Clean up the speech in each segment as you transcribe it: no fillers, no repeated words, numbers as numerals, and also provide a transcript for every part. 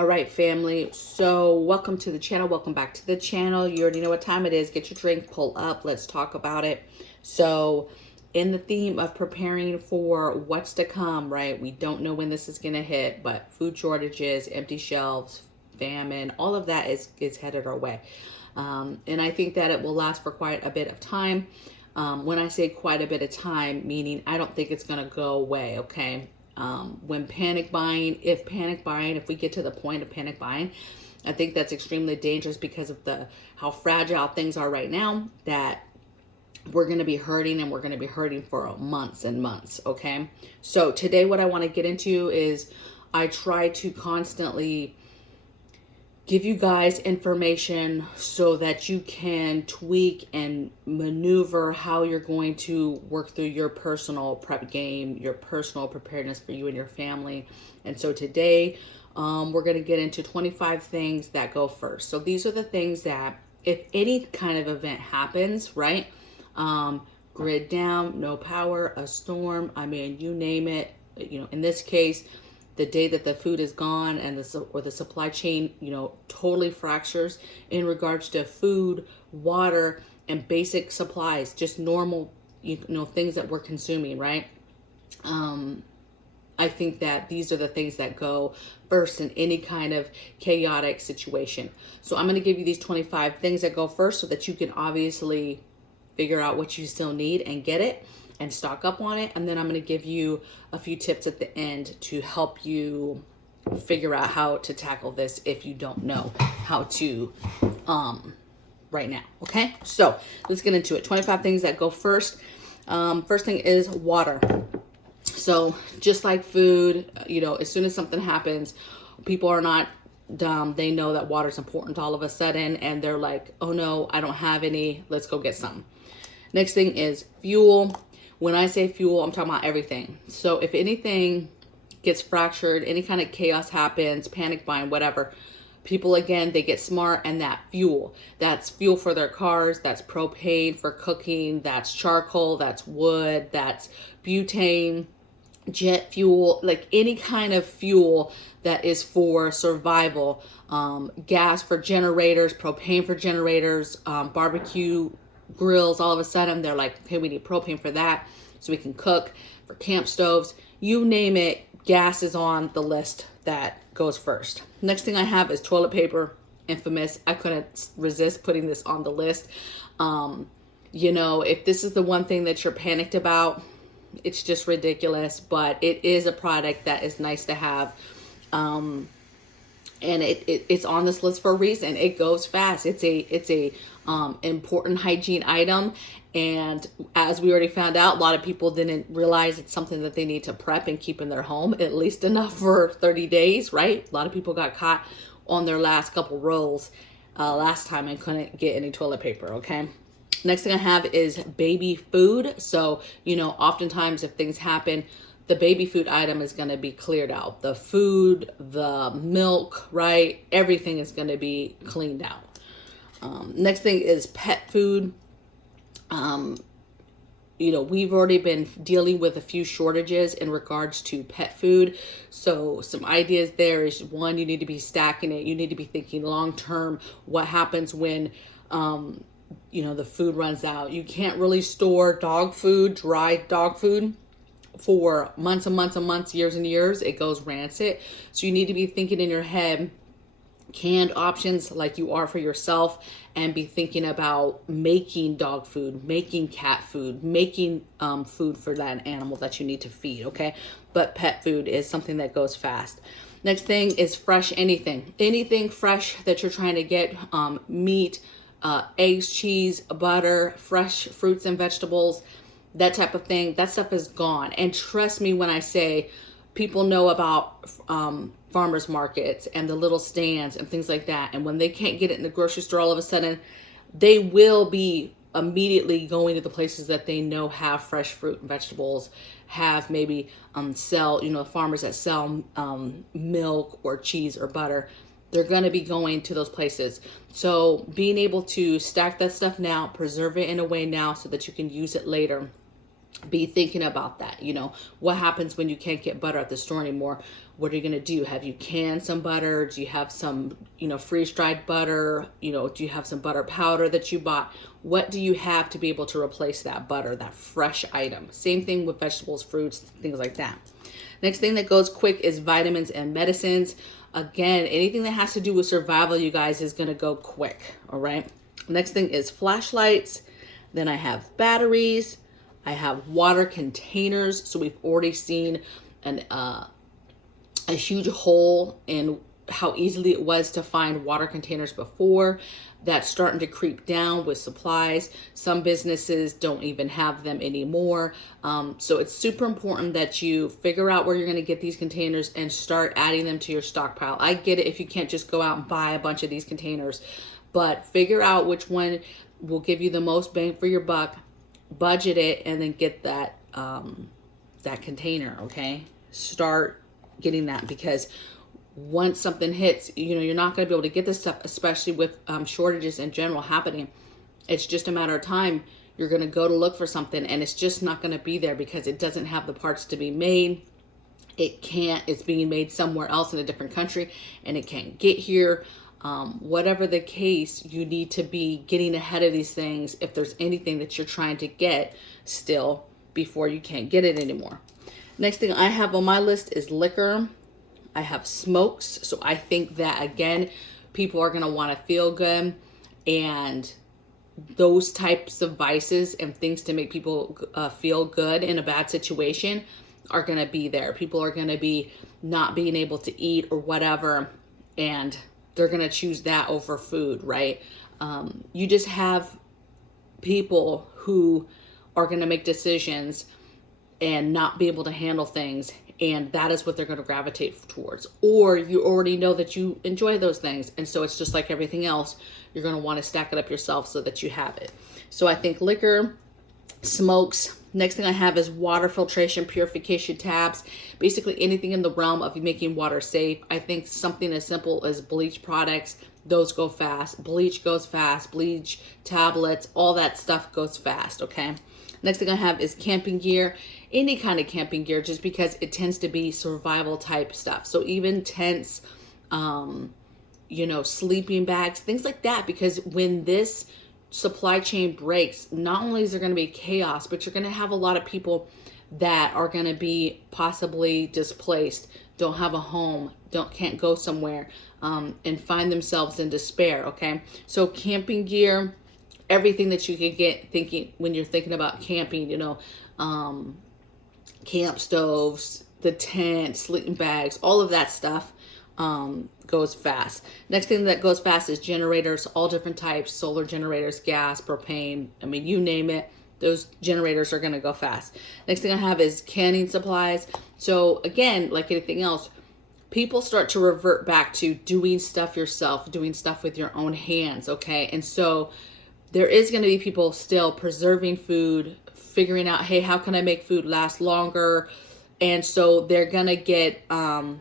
All right, family. So welcome to the channel. Welcome back to the channel. You already know what time it is. Get your drink, pull up. Let's talk about it. So in the theme of preparing for what's to come, right? We don't know when this is going to hit, but food shortages, empty shelves, famine, all of that is headed our way. And I think that it will last for quite a bit of time. When I say quite a bit of time, meaning I don't think it's going to go away, okay? When panic buying, if we get to the point of panic buying, I think that's extremely dangerous because of how fragile things are right now, that we're going to be hurting, and we're going to be hurting for months and months. Okay. So today what I want to get into is I try to constantly give you guys information so that you can tweak and maneuver how you're going to work through your personal prep game, your personal preparedness for you and your family. And so today we're going to get into 25 things that go first. So these are the things that if any kind of event happens, right? Grid down, no power, a storm, I mean, you name it, in this case, the day that the food is gone and the supply chain, totally fractures in regards to food, water, and basic supplies, just normal, things that we're consuming, right? I think that these are the things that go first in any kind of chaotic situation. So I'm going to give you these 25 things that go first so that you can obviously figure out what you still need and get it and stock up on it. And then I'm going to give you a few tips at the end to help you figure out how to tackle this if you don't know how to right now. Okay, so let's get into it. 25 things that go first. First thing is water. So just like food, as soon as something happens, people are not dumb. They know that water is important all of a sudden, and they're like, oh no, I don't have any, let's go get some. Next thing is fuel. When I say fuel, I'm talking about everything. So if anything gets fractured, any kind of chaos happens, panic buying, whatever, people, again, they get smart, and that's fuel for their cars, that's propane for cooking, that's charcoal, that's wood, that's butane, jet fuel, like any kind of fuel that is for survival, gas for generators, propane for generators, barbecue grills. All of a sudden they're like, okay, we need propane for that so we can cook, for camp stoves, you name it. Gas is on the list that goes first. Next thing I have is toilet paper. Infamous. I couldn't resist putting this on the list. If this is the one thing that you're panicked about, it's just ridiculous, but it is a product that is nice to have. And it's on this list for a reason. It goes fast. It's a important hygiene item, and as we already found out, a lot of people didn't realize it's something that they need to prep and keep in their home at least enough for 30 days, right? A lot of people got caught on their last couple rolls last time and couldn't get any toilet paper. Okay. Next thing I have is baby food. So oftentimes if things happen, the baby food item is going to be cleared out. The food, the milk, right? Everything is going to be cleaned out. Next thing is pet food. We've already been dealing with a few shortages in regards to pet food. So some ideas there is, one, you need to be stacking it. You need to be thinking long term. What happens when, the food runs out? You can't really store dog food, dry dog food, for months and months and months, years and years. It goes rancid. So you need to be thinking in your head canned options like you are for yourself, and be thinking about making dog food, making cat food, making food for that animal that you need to feed. Okay, but pet food is something that goes fast. Next thing is fresh anything fresh that you're trying to get, meat, eggs, cheese, butter, fresh fruits and vegetables, that type of thing. That stuff is gone. And trust me when I say, people know about farmers markets and the little stands and things like that. And when they can't get it in the grocery store, all of a sudden, they will be immediately going to the places that they know have fresh fruit and vegetables, have maybe farmers that sell milk or cheese or butter. They're going to be going to those places. So being able to stack that stuff now, preserve it in a way now so that you can use it later, be thinking about that. You know, what happens when you can't get butter at the store anymore? What are you going to do? Have you canned some butter? Do you have some, you know, freeze-dried butter? You know, do you have some butter powder that you bought? What do you have to be able to replace that butter, that fresh item? Same thing with vegetables, fruits, things like that. Next thing that goes quick is vitamins and medicines. Again, anything that has to do with survival, you guys, is going to go quick. All right. Next thing is flashlights. Then I have batteries. I have water containers. So we've already seen a huge hole in how easily it was to find water containers before. That's starting to creep down with supplies. Some businesses don't even have them anymore. So it's super important that you figure out where you're going to get these containers and start adding them to your stockpile. I get it if you can't just go out and buy a bunch of these containers, but figure out which one will give you the most bang for your buck, budget it, and then get that that container. Okay, start getting that, because once something hits, you know, you're not going to be able to get this stuff, especially with shortages in general happening. It's just a matter of time. You're going to go to look for something and it's just not going to be there because it doesn't have the parts to be made. It's being made somewhere else in a different country and it can't get here. Whatever the case, you need to be getting ahead of these things if there's anything that you're trying to get still before you can't get it anymore. Next thing I have on my list is liquor. I have smokes. So I think that, again, people are going to want to feel good, and those types of vices and things to make people feel good in a bad situation are going to be there. People are going to be not being able to eat or whatever, and they're going to choose that over food, right? You just have people who are going to make decisions and not be able to handle things, and that is what they're going to gravitate towards. Or you already know that you enjoy those things, and so it's just like everything else, you're going to want to stack it up yourself so that you have it. So I think liquor, smokes. Next thing I have is water filtration, purification tabs, basically anything in the realm of making water safe. I think something as simple as bleach products, those go fast. Bleach goes fast. Bleach tablets, all that stuff goes fast, okay? Next thing I have is camping gear, any kind of camping gear, just because it tends to be survival type stuff. So even tents, you know, sleeping bags, things like that, because when this supply chain breaks, not only is there going to be chaos, but you're going to have a lot of people that are going to be possibly displaced, don't have a home, can't go somewhere, and find themselves in despair. Okay, so camping gear, everything that you can get thinking when you're thinking about camping, you know, camp stoves, the tent, sleeping bags, all of that stuff goes fast. Next thing that goes fast is generators, all different types, solar generators, gas, propane, I mean, you name it, those generators are going to go fast. Next thing I have is canning supplies. So again, like anything else, people start to revert back to doing stuff yourself, doing stuff with your own hands, okay? And so there is going to be people still preserving food, figuring out, hey, how can I make food last longer? And so they're going to get, I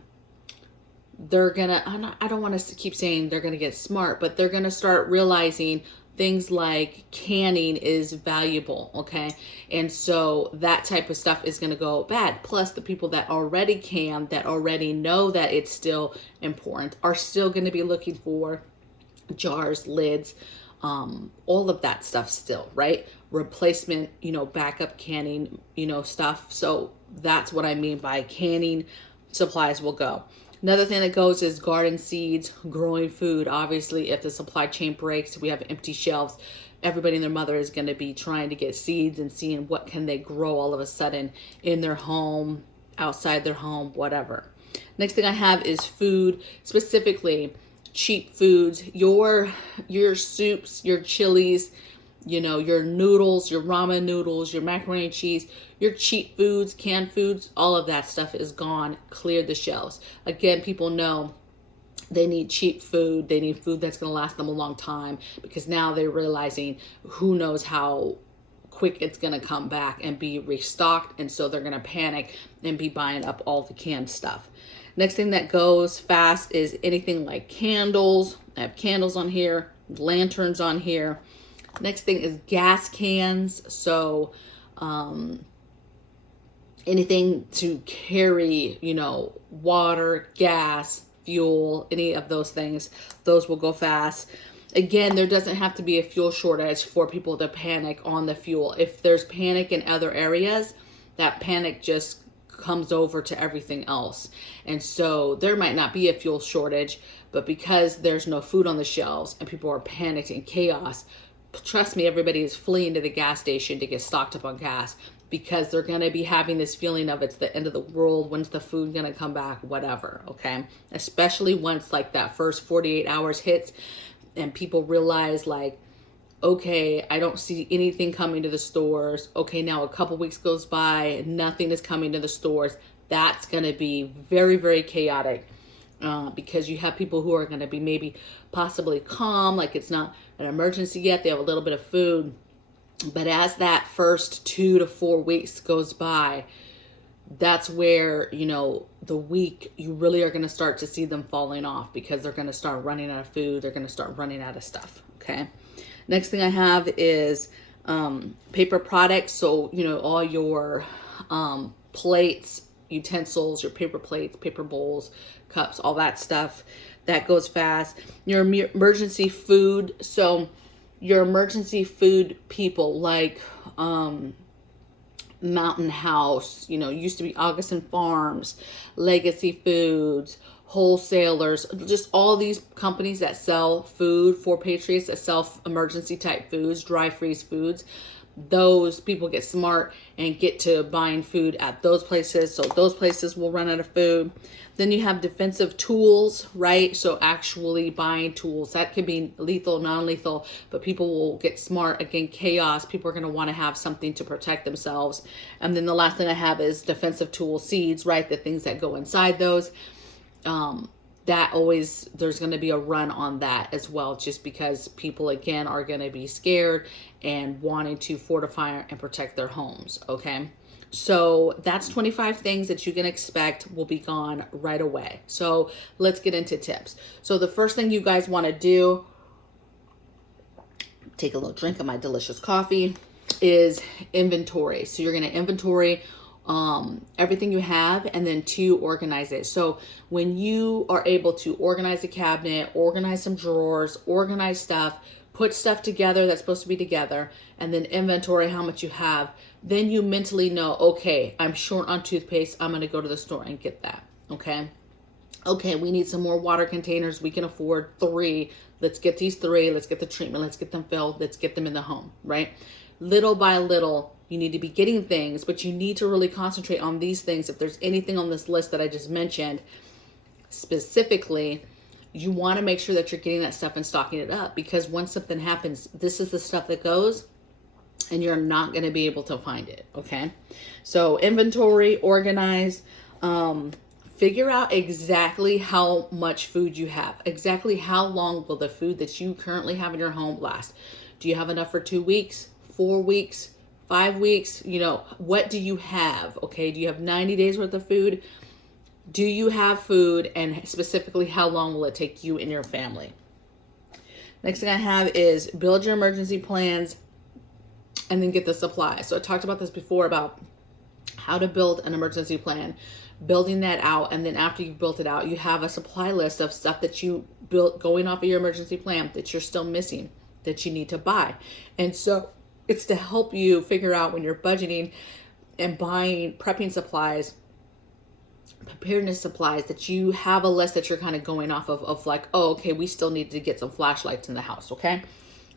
don't want to keep saying they're going to get smart, but they're going to start realizing things like canning is valuable, okay? And so that type of stuff is going to go bad. Plus the people that already can, that already know that it's still important, are still going to be looking for jars, lids, all of that stuff still, right? Replacement, you know, backup canning, you know, stuff. So that's what I mean by canning supplies will go. Another thing that goes is garden seeds, growing food. Obviously, if the supply chain breaks, we have empty shelves, everybody and their mother is going to be trying to get seeds and seeing what can they grow all of a sudden in their home, outside their home, whatever. Next thing I have is food, specifically cheap foods, your soups, your chilies, you know, your noodles, your ramen noodles, your macaroni and cheese, your cheap foods, canned foods, all of that stuff is gone. Clear the shelves. Again, people know they need cheap food. They need food that's going to last them a long time, because now they're realizing who knows how quick it's going to come back and be restocked. And so they're going to panic and be buying up all the canned stuff. Next thing that goes fast is anything like candles. I have candles on here, lanterns on here. Next thing is gas cans. So anything to carry, water, gas, fuel, any of those things, those will go fast. Again, there doesn't have to be a fuel shortage for people to panic on the fuel. If there's panic in other areas, that panic just comes over to everything else. And so there might not be a fuel shortage, but because there's no food on the shelves and people are panicked and chaos, trust me, everybody is fleeing to the gas station to get stocked up on gas, because they're going to be having this feeling of it's the end of the world. When's the food going to come back? Whatever. Okay. Especially once like that first 48 hours hits and people realize like, okay, I don't see anything coming to the stores. Okay, now a couple weeks goes by, nothing is coming to the stores. That's going to be very, very chaotic, because you have people who are going to be maybe possibly calm, like it's not an emergency yet. They have a little bit of food. But as that first 2 to 4 weeks goes by, that's where, the week you really are going to start to see them falling off, because they're going to start running out of food. They're going to start running out of stuff. Okay. Next thing I have is paper products. So, all your plates, utensils, your paper plates, paper bowls, cups, all that stuff, that goes fast. Your emergency food. So your emergency food people like Mountain House, used to be Augustin Farms, Legacy Foods, wholesalers, just all these companies that sell food for Patriots, that sell emergency type foods, dry freeze foods. Those people get smart and get to buying food at those places. So those places will run out of food. Then you have defensive tools, right? So actually buying tools that could be lethal, non-lethal, but people will get smart. Again, chaos. People are going to want to have something to protect themselves. And then the last thing I have is defensive tool seeds, right? The things that go inside those. That always, there's going to be a run on that as well, just because people again are going to be scared and wanting to fortify and protect their homes. Okay. So that's 25 things that you can expect will be gone right away. So let's get into tips. So the first thing you guys want to do, take a little drink of my delicious coffee, is inventory. So you're going to inventory everything you have, and then to organize it. So when you are able to organize a cabinet, organize some drawers, organize stuff, put stuff together that's supposed to be together, and then inventory how much you have, then you mentally know, okay, I'm short on toothpaste. I'm going to go to the store and get that. Okay. Okay, we need some more water containers. We can afford 3. Let's get these 3. Let's get the treatment. Let's get them filled. Let's get them in the home, right? Little by little, you need to be getting things, but you need to really concentrate on these things. If there's anything on this list that I just mentioned specifically, you want to make sure that you're getting that stuff and stocking it up, because once something happens, this is the stuff that goes and you're not going to be able to find it. Okay. So inventory, organize, figure out exactly how much food you have, exactly how long will the food that you currently have in your home last. Do you have enough for 2 weeks, 4 weeks, 5 weeks? What do you have? Okay. Do you have 90 days worth of food? Do you have food, and specifically how long will it take you and your family? Next thing I have is build your emergency plans and then get the supplies. So I talked about this before about how to build an emergency plan, building that out. And then after you've built it out, you have a supply list of stuff that you built going off of your emergency plan that you're still missing, that you need to buy. And so it's to help you figure out when you're budgeting and buying prepping supplies, preparedness supplies, that you have a list that you're kind of going off of like, oh, okay, we still need to get some flashlights in the house. Okay.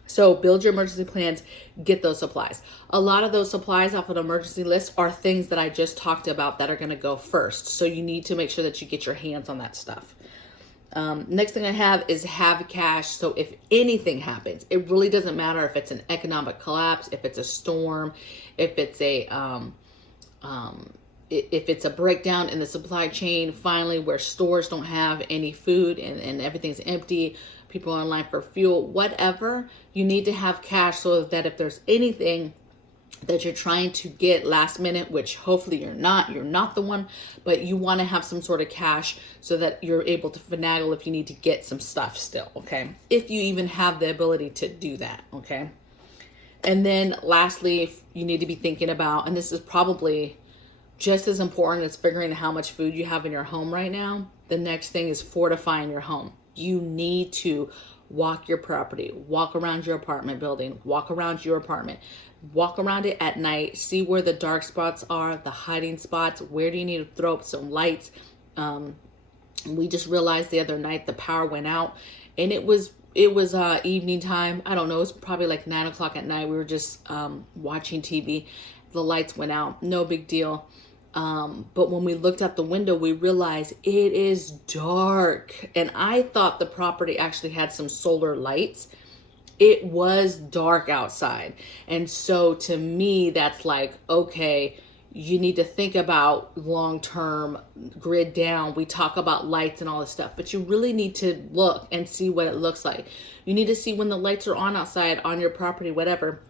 So build your emergency plans, get those supplies. A lot of those supplies off an emergency list are things that I just talked about that are going to go first. So you need to make sure that you get your hands on that stuff. Next thing I have is have cash. So if anything happens, it really doesn't matter if it's an economic collapse, if it's a storm, if it's a breakdown in the supply chain, finally, where stores don't have any food and everything's empty, people are in line for fuel, whatever, you need to have cash so that if there's anything that you're trying to get last minute, which hopefully you're not the one, but you want to have some sort of cash so that you're able to finagle if you need to get some stuff still, okay? If you even have the ability to do that, okay? And then lastly, you need to be thinking about, and this is probably just as important as figuring out how much food you have in your home right now, the next thing is fortifying your home. You need to walk your property, walk around your apartment building, walk around your apartment, walk around it at night, see where the dark spots are, the hiding spots, where do you need to throw up some lights. We just realized the other night the power went out, and it was evening time. I don't know, it was probably like 9 o'clock at night. We were just watching TV. The lights went out, no big deal. But when we looked out the window, we realized it is dark. And I thought the property actually had some solar lights. It was dark outside. And so to me, that's like, okay, you need to think about long-term grid down. We talk about lights and all this stuff, but you really need to look and see what it looks like. You need to see when the lights are on outside, on your property, whatever.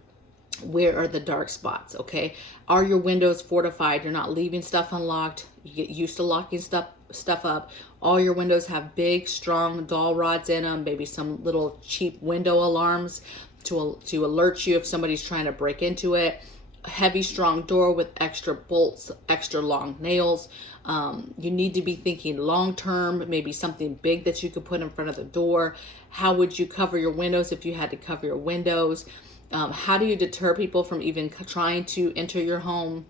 Where are the dark spots? Okay, are your windows fortified? You're not leaving stuff unlocked. You get used to locking stuff up. All your windows have big, strong dowel rods in them. Maybe some little cheap window alarms to alert you if somebody's trying to break into it. A heavy, strong door with extra bolts, extra long nails. You need to be thinking long term. Maybe something big that you could put in front of the door. How would you cover your windows if you had to cover your windows? How do you deter people from even trying to enter your home?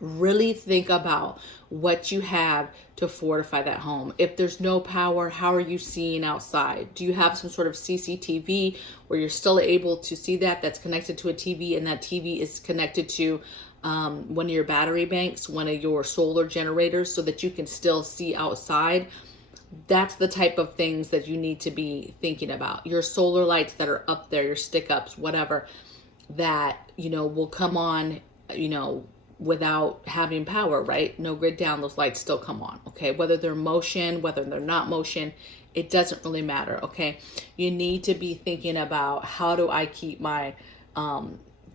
Really think about what you have to fortify that home. If there's no power, how are you seeing outside? Do you have some sort of CCTV where you're still able to see that's connected to a TV, and that TV is connected to one of your battery banks, one of your solar generators, so that you can still see outside? That's the type of things that you need to be thinking about. Your solar lights that are up there, your stick ups, whatever, that, will come on, without having power, right? No grid down, those lights still come on, okay? Whether they're motion, whether they're not motion, it doesn't really matter, okay? You need to be thinking about, how do I keep my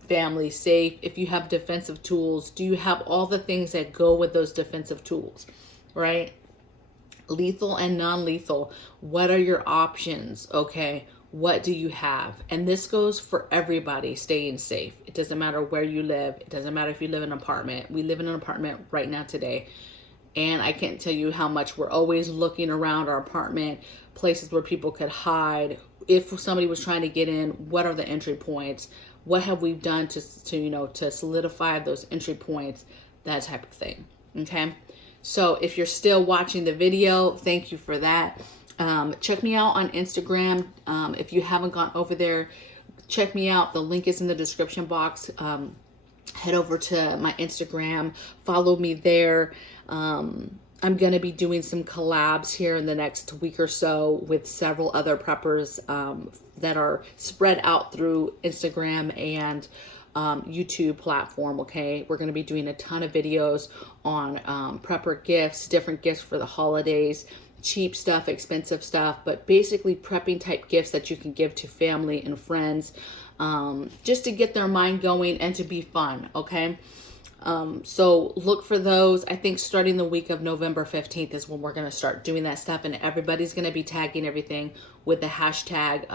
family safe? If you have defensive tools, do you have all the things that go with those defensive tools, right? Lethal and non-lethal. What are your options? Okay. What do you have? And this goes for everybody staying safe. It doesn't matter where you live. It doesn't matter if you live in an apartment. We live in an apartment right now today. And I can't tell you how much we're always looking around our apartment, places where people could hide. If somebody was trying to get in, what are the entry points? What have we done to solidify those entry points? That type of thing. Okay. So if you're still watching the video, thank you for that. Check me out on Instagram. If you haven't gone over there, check me out. The link is in the description box. Head over to my Instagram. Follow me there. I'm going to be doing some collabs here in the next week or so with several other preppers that are spread out through Instagram and YouTube platform. Okay, we're going to be doing a ton of videos on prepper gifts, different gifts for the holidays, cheap stuff, expensive stuff, but basically prepping type gifts that you can give to family and friends, just to get their mind going and to be fun. Okay. So look for those. I think starting the week of November 15th is when we're going to start doing that stuff, and everybody's going to be tagging everything with the hashtag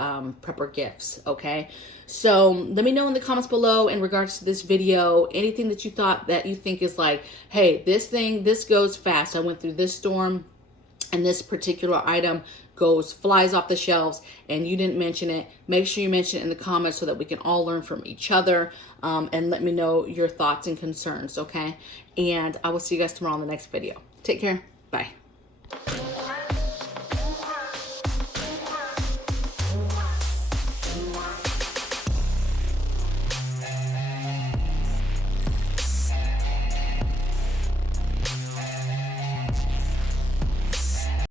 prepper gifts. Okay. So let me know in the comments below in regards to this video, anything that you thought that you think is like, hey, this goes fast. I went through this storm and this particular item flies off the shelves and you didn't mention it. Make sure you mention it in the comments so that we can all learn from each other, and let me know your thoughts and concerns. Okay. And I will see you guys tomorrow on the next video. Take care. Bye.